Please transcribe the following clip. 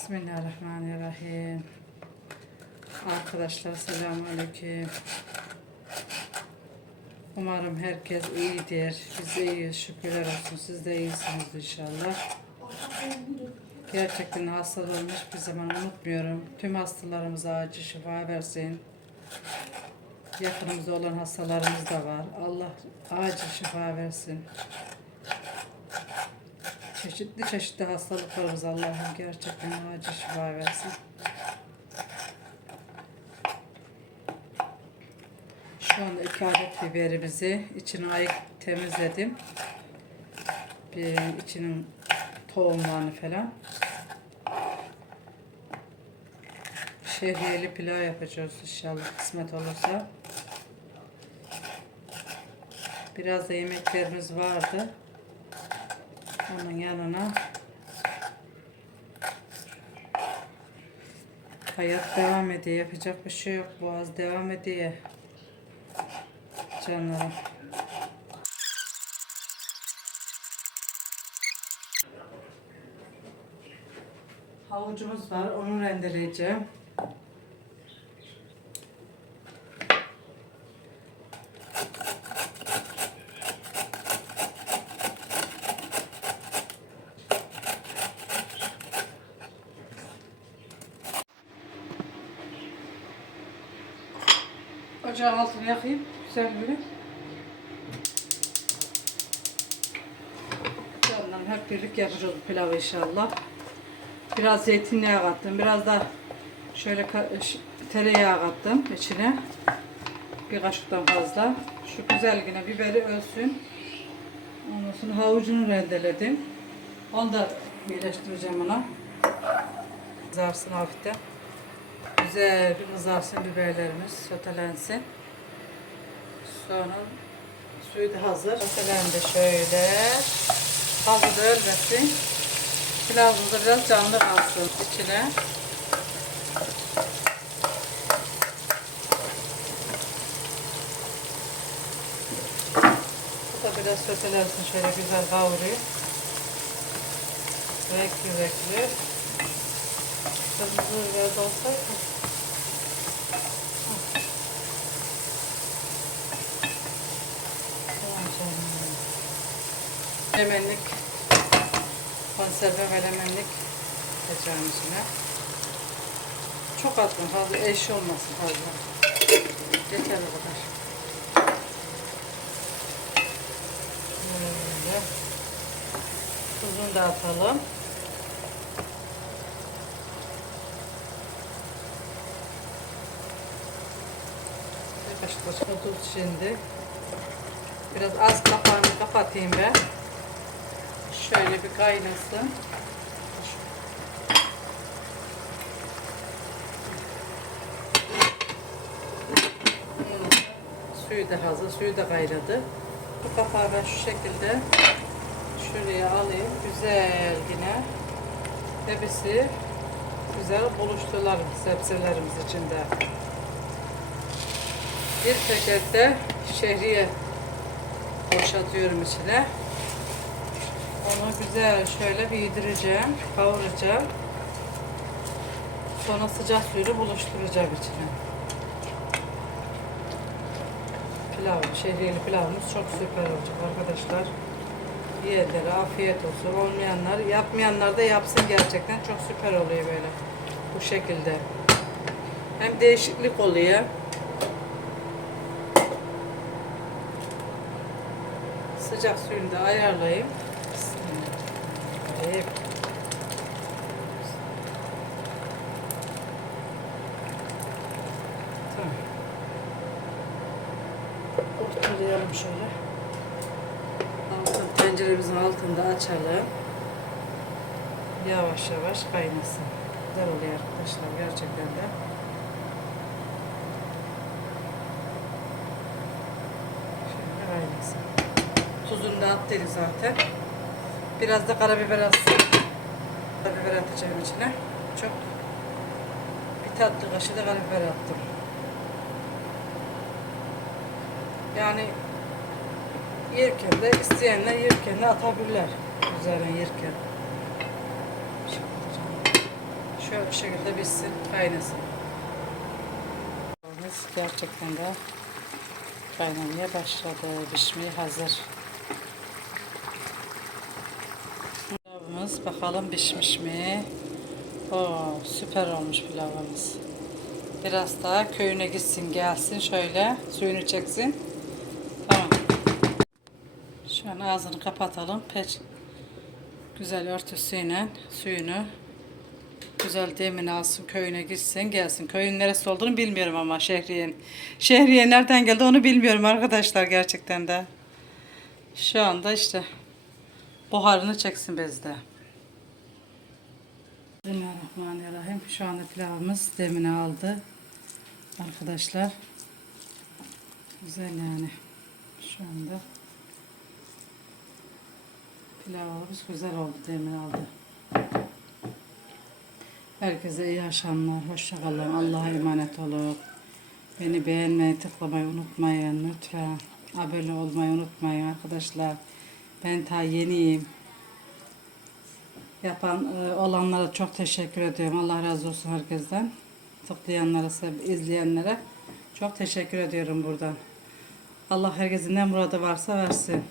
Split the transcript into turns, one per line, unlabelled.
Bismillahirrahmanirrahim. Arkadaşlar selamünaleyküm. Umarım herkes iyidir. Biz de iyiyiz. Şükürler olsun. Siz de iyisiniz inşallah. Gerçekten hastalığımı hiçbir zaman unutmuyorum. Tüm hastalarımıza acil şifa versin. Yakınımızda olan hastalarımız da var. Allah acil şifa versin. Çeşitli çeşitli hastalıklarımız Allah'ım gerçekten acil şifa versin. Şu anda iki adet biberimizi içine ayık temizledim. Bir içinin tohumlarını falan. Şehriyeli pilav yapacağız inşallah kısmet olursa. Biraz da yemeklerimiz vardı. Onun yanına hayat devam ediyor. Yapacak bir şey yok. Boğaz devam ediyor. Canlarım. Havucumuz var. Onu rendeleyeceğim. Ocağın altını yakayım. Güzel böyle. Canlarım hep birlikte yapacağız bu pilavı inşallah. Biraz zeytinyağı kattım. Biraz da şöyle tereyağı kattım içine. Bir kaşıktan fazla. Şu güzel yine biberi ölsün. Ondan sonra havucunu rendeledim. Onu da birleştireceğim ona. Kızarsın hafiften. Güzel kızarsın biberlerimiz, sotelensin. Sonra suyu da hazır. Sotelendi şöyle. Fazla da ölmesin. Pilavımız da biraz canlı kalsın içine. Bu da biraz sotelensin şöyle güzel kavurayım. Renkli renkli. Kırmızı de olsaydı. Tamam canım. Lemenlik, konserve ve lemenlik yapacağım içine. Çok atma fazla eş olmasın fazla. Yeter o kadar. Böyle. Tuzunu da atalım. Da tuz şimdi. Biraz az kapağını kapatayım ben. Şöyle bir kaynasın. Hmm, Suyu da hazır, suyu da kaynadı. Bu kapağı ben şu şekilde şuraya alayım. Güzel yine. Hepsi güzel buluşturularım sebzelerimiz içinde. Bir pakette şehriye boşaltıyorum içine. Onu güzel şöyle bir yedireceğim, kavuracağım. Sonra sıcak suyunu buluşturacağım içine. Pilav, şehriyeli pilavımız çok süper olacak arkadaşlar. Yiyenlere afiyet olsun. Olmayanlar, yapmayanlar da yapsın gerçekten. Çok süper oluyor böyle. Bu şekilde. Hem değişiklik oluyor. Sıcak suyunu da ayarlayayım. Bismillahirrahmanirrahim. Tamam. Ortalayalım şöyle. Altın, tenceremizin altında açalım. Yavaş yavaş kaynasın. Güzel oluyor arkadaşlar gerçekten de. Şöyle kaynasın. Tuzunu da attıydık zaten. Biraz da karabiber atsın. Karabiber atacağım içine. Çok bir tatlı kaşığı da karabiber attım. Yani yerken de isteyenler yerken de atabilirler. Üzerine yerken. Şöyle şekilde bitsin, kaynasın. Gerçekten de kaynamaya başladı. Pişmeye hazır. Pilavımız bakalım pişmiş mi? Oo, süper olmuş pilavımız. Biraz daha köyüne gitsin gelsin şöyle suyunu çeksin. Tamam. Şu an ağzını kapatalım. Peç güzel örtüsüyle suyunu güzel demin alsın köyüne gitsin gelsin. Köyün neresi olduğunu bilmiyorum ama Şehriye'nin. Şehriye nereden geldi onu bilmiyorum arkadaşlar gerçekten de. Şu anda işte buharını çeksin bezde. Bismillahirrahmanirrahim. Şu anda pilavımız demini aldı. Arkadaşlar. Güzel yani. Şu anda pilavımız güzel oldu demin aldı. Herkese iyi akşamlar. Hoşça kalın. Allah'a emanet olun. Beni beğenmeyi, tıklamayı unutmayın lütfen. Abone olmayı unutmayın arkadaşlar. Ben ta yeniyim. Yapan e, olanlara çok teşekkür ediyorum. Allah razı olsun herkesten. Tıklayanlara, izleyenlere çok teşekkür ediyorum buradan. Allah herkesin ne muradı varsa versin.